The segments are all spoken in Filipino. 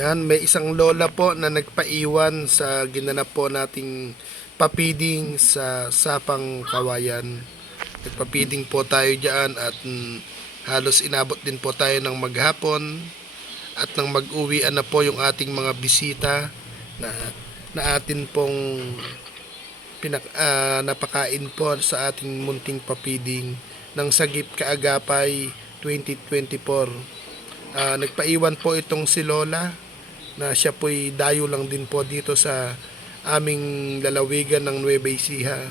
Yan, may isang lola po na nagpaiwan sa ginanap po nating papiding sa Sapang Kawayan. Nagpapiding po tayo dyan at mm, halos inabot din po tayo ng maghapon at nang mag-uwian na po yung ating mga bisita na, na atin pong pinak, ah, napakain po sa ating munting papiding ng Sagip Kaagapay 2024. Ah, nagpaiwan po itong si Lola na siya po'y dayo lang din po dito sa aming lalawigan ng Nueva Ecija.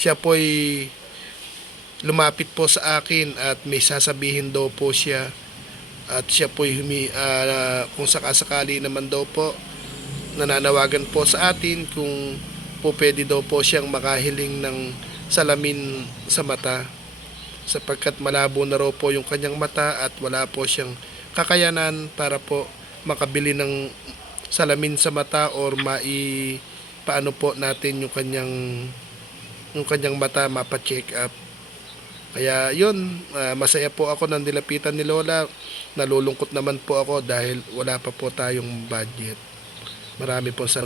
Siya po'y lumapit po sa akin at may sasabihin daw po siya at siya po'y humi, ah, kung sakasakali naman daw po nananawagan po sa atin kung po pwede daw po siyang makahiling ng salamin sa mata sapagkat malabo na raw po yung kanyang mata at wala po siyang kakayanan para po makabili ng salamin sa mata or mai paano po natin yung kanyang yung kanyang mata mapa-check up. Kaya yun, ah, masaya po ako ng nilapitan ni Lola. Nalulungkot naman po ako dahil wala pa po tayong budget. Marami po sa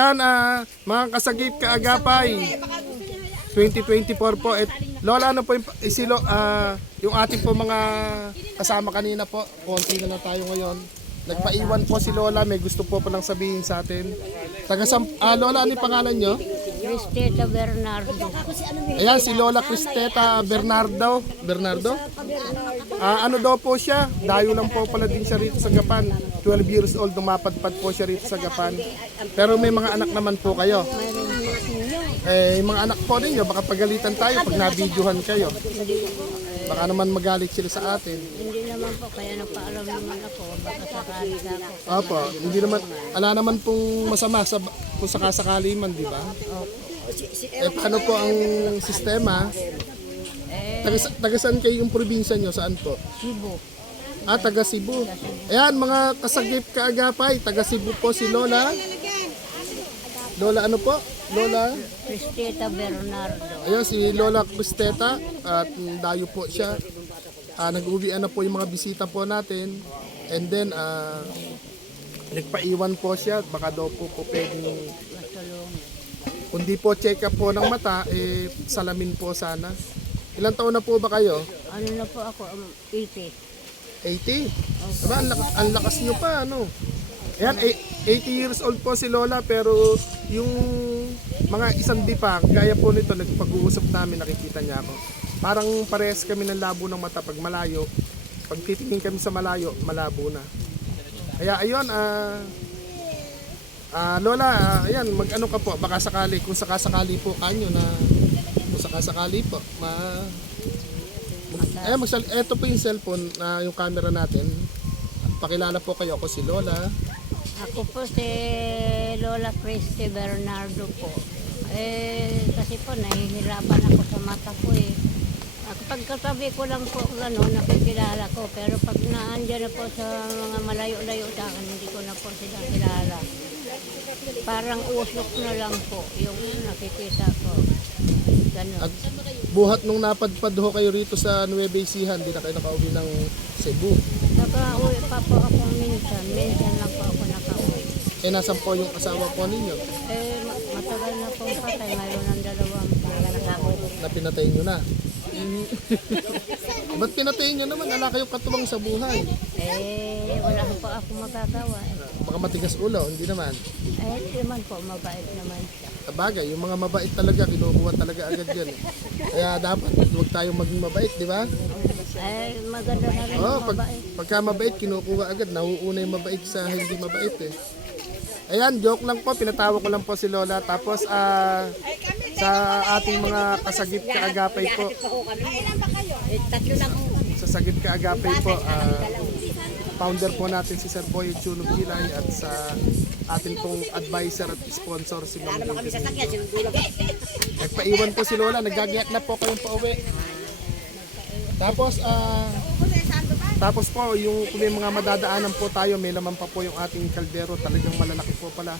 Ayan, ah, mga kasagip kaagapay. 2024 po. Et, Lola, ano po yung, eh, si Lo- ah, yung ating po mga kasama kanina po. Konti na lang tayo ngayon. Nagpaiwan po si Lola. May gusto po palang sabihin sa atin. Taga Sam, ah, Lola, ano yung pangalan nyo? Cristeta Bernardo. Ayan, si Lola Cristeta Bernardo. Bernardo? Ah, ano daw po siya? Dayo lang po pala din siya rito sa Gapan. 12 years old, dumapadpad po siya rito sa Gapan. Pero may mga anak naman po kayo. Eh, mga anak po ninyo, baka pagalitan tayo pag nabidyohan kayo. Baka naman magalit sila sa atin. Hindi naman po, kaya nagpaalam naman ako. Baka sakali ka ako. Opo, hindi naman, ala naman pong masama sa, kung sakasakali man, di ba? Eh, paano po ang sistema? Taga, taga saan kayo yung probinsya nyo? Saan po? Cebu. Ah, taga Cebu. Ayan, mga kasagip kaagapay, taga Cebu po si Lola. Lola ano po? Lola? Cristeta Bernardo. Ayan, si Lola Cristeta at dayo po siya. Ah, nag-uwian na po yung mga bisita po natin. And then, ah, nagpaiwan po siya. Baka daw po po pwedeng, Matulong. kung di po check up po ng mata, eh, salamin po sana. Ilang taon na po ba kayo? Ano na po ako? Um, 80. 80. Diba, ang, ang lakas nyo pa, ano? Ayan, eh, 80 years old po si Lola, pero yung mga isang di pa, gaya po nito, nagpag-uusap namin, nakikita niya ako. Parang parehas kami ng labo ng mata pag malayo. Pag titingin kami sa malayo, malabo na. Kaya ayun, ah... ah, Lola, ah, ayan, mag-ano ka po, baka sakali, kung sakasakali po kanyo na, kung sakasakali po, ma, eh, magsal eto po yung cellphone na yung camera natin. Pakilala po kayo ako si Lola. Ako po si Lola Cristi Bernardo po. Eh, kasi po nahihirapan ako sa mata ko eh. Ako pagkatabi ko lang po ano, nakikilala ko. Pero pag naandyan na po sa mga malayo-layo sa akin, hindi ko na po sila kilala. Parang usok na lang po yung nakikita ko. Ganun. At buhat nung napadpad ho kayo rito sa Nueva Ecija, hindi na kayo nakauwi ng Cebu. Nakauwi pa po ako minsan. Minsan lang po ako nakauwi. Eh, nasan po yung asawa po ninyo Eh, ma- matagal na pong patay. Mayroon ng dalawang na pinatay nyo na? Ba't pinatay nyo naman? Ala kayo katuwang sa buhay. Eh, wala po ako magagawa. eh. Baka matigas ulo, hindi naman. Eh, hindi naman po, mabait naman siya. Sabagay, yung mga mabait talaga, kinukuha talaga agad yan. eh. Kaya dapat huwag tayong maging mabait, di ba? Eh, maganda na rin Oh, pag, mabait. pagka mabait, kinukuha agad. Nauuna yung mabait sa hindi mabait eh. Ayan, joke lang po. Pinatawa ko lang po si Lola. Tapos, ah, sa ating mga kasagip kaagapay po. Sa sagip kaagapay po, ah, founder po natin si Sir Boy Chunog Pilay at sa atin pong advisor at sponsor si Ma'am Nido. Nagpaiwan po si Lola. Nagagayak na po kayong pauwi. Tapos, ah, Tapos po, yung kung may mga madadaanan po tayo, may laman pa po yung ating kaldero. Talagang malalaki po pala.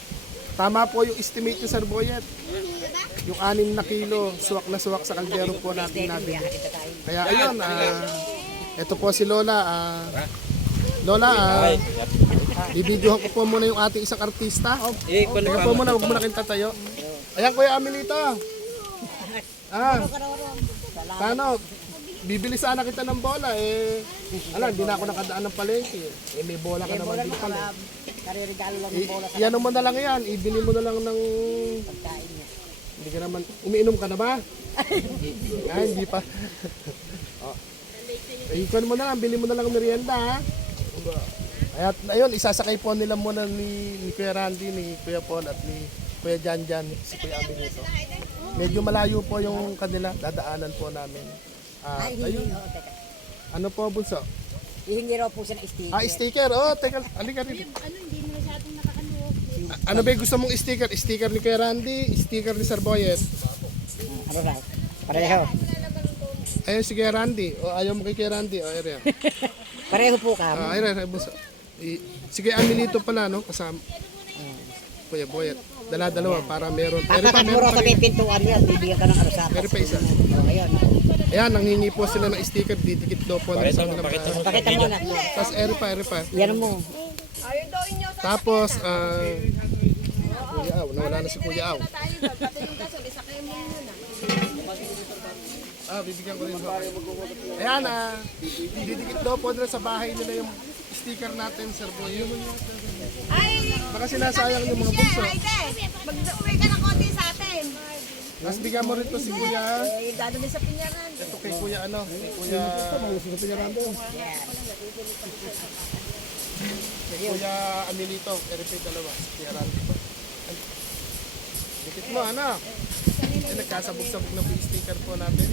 Tama po yung estimate ni Sir Boyet. Yung anim na kilo, suwak na suwak sa kaldero po natin nabili. Kaya ayun, ah, ito po si Lola. ah, Lola, ah, bibidyohan ko po muna yung ating isang artista. Eh, kung Teka po muna, huwag muna kayong tatayo. Ayan, Kuya Amelito. Ah, paano? Bibili sana kita ng bola eh. Ala, hindi na ako nakadaan ng palengke. Eh, may bola ka naman dito pala. Kare-regalo lang I, yan mo na lang yan. Ibili mo na lang ng... Hindi ka naman... Umiinom ka na ba? ah, hindi pa. oh. Eh, ikuan mo na lang. Bili mo na lang ng merienda ha. At ayun, isasakay po nila muna ni, ni Kuya Randy, ni Kuya Paul at ni Kuya Jan Jan, si Kuya Abilito. Medyo malayo po yung kanila, dadaanan po namin. Ah, Ay, ayun. hihingi, oh, teka. Ano po, Bunso? Hihingi raw po siya ng sticker. Ah, sticker. Oh, teka, halika rin. Ano, hindi mo masyadong nakakano. A- Ano ba yung gusto mong sticker? Sticker ni Kuya Randy, sticker ni Sir Boyet. Ano raw? Pareho. Ayun si Kuya Randy. O ayaw mo kay Kuya Randy. O, area. Pareho po ka. Ah, area, area, Bunso. I- Si Kuya Amelito pala, no? Kasama. Kuya Boyet. Dala-dalawa para meron. Pero pa, Papakat mo meron raw pa sa rin. may pintuan mo yan. Bibigyan ka ng sa Meron pa isa. Oh, Ayun. Ayan, nanghingi po sila ng sticker. Didikit daw po nila sa kanilang bahay. Pakita mo na. Tapos area pa, area pa. Yan mo. Tapos, ah... Kuya Aw, nawala na si Kuya Aw. Ah, bibigyan ko rin ho. Ayan ah, didikit daw po nila sa bahay nila yung sticker natin, Sir Boy. Yun yung Baka sinasayang yung mga bunso. Mag-uwi ka ng konti sa atin. Tapos bigyan mo rin to si Kuya. Eh, gano'n din sa pinyaran. Ito kay Kuya ano, kay Kuya... Kay Kuya Amelito, RP dalawa. Ay, Dikit mo, ano? Eh, nagkasabog-sabog na po yung sticker po natin.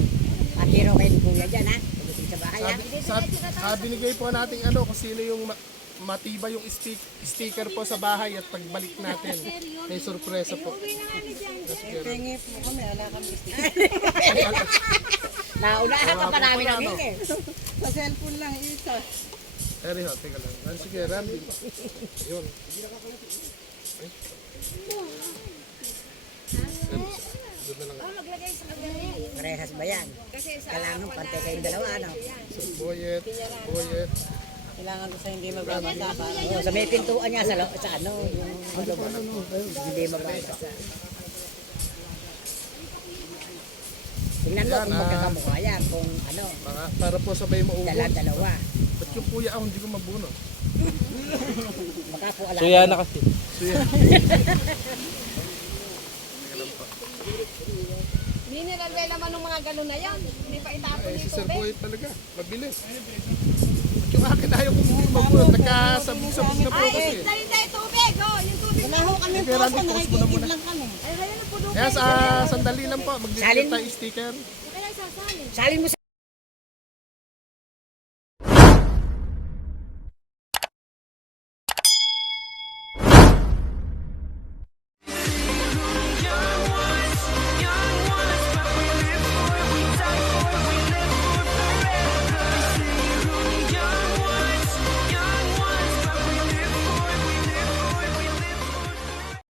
Patiro kayo ni Kuya dyan ha. Pagdating sa bahay ha. Sabi, sabi, ah, binigay po natin ano, kung sino yung ma- matibay yung stick, sticker po sa bahay at pagbalik natin. May sorpresa po. Tingi po kami. Wala kami sticker. Naunahan ka pa namin ang hingi. Sa cellphone lang, isa. Eri ho, teka lang. Ano sige, Randy. Ayun. Ay. Doon na lang. Parehas ba yan? Kailangan pantay kayong dalawa ano. Boyet, boyet. Kailangan ko sa hindi magbabasa para. Oh, sa may pintuan niya sa, lo- sa ano. Yung, ano ba? Hindi magbabasa. Tingnan mo kung ah. magkakamukha yan. Kung ano, Mga, para po sabay maubos. dala-dalawa. Ba't yung kuya ako hindi ko mabuno? Baka po alam. Suya na kasi. So yan. Mineral well naman ng mga galon na yan. Hindi pa itapon Eh, si dito. Sir Boyet talaga. Mabilis. Ba't yung akin ayaw kong hindi mabuno? Nagkasabog-sabog na po Ay, kasi. eh, dahil tayo tubig. Oh, yung tubig. Wala ho kami pause mo na muna. Ay, kaya na po doon. Kaya sa sandali lang po, mo. tayo sticker. Salin mo sa